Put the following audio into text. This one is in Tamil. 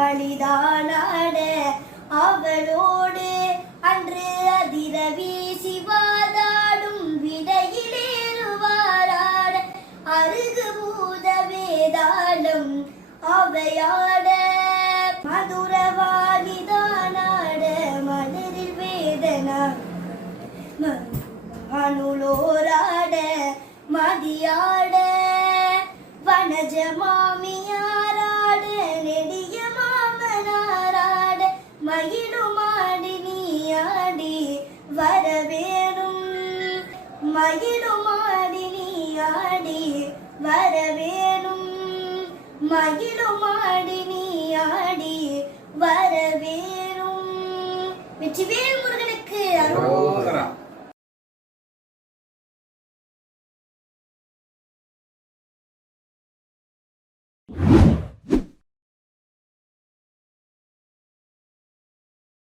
அழிதானாட அவளோடு அன்று அதிரவி சிவாதாடும் விடையிலேறுவாராட அருகு பூத வேதாளம் அவையாட மதுரவாணிதானாட மலரில் வேதனா அனுலோராட மதியாட வனஜமா மயிலுமாடி நீயாடி வரவேணும். மயிலுமாடி நீயாடி வரவேணும். வெற்றிவேல் முருகனுக்கு அருள்.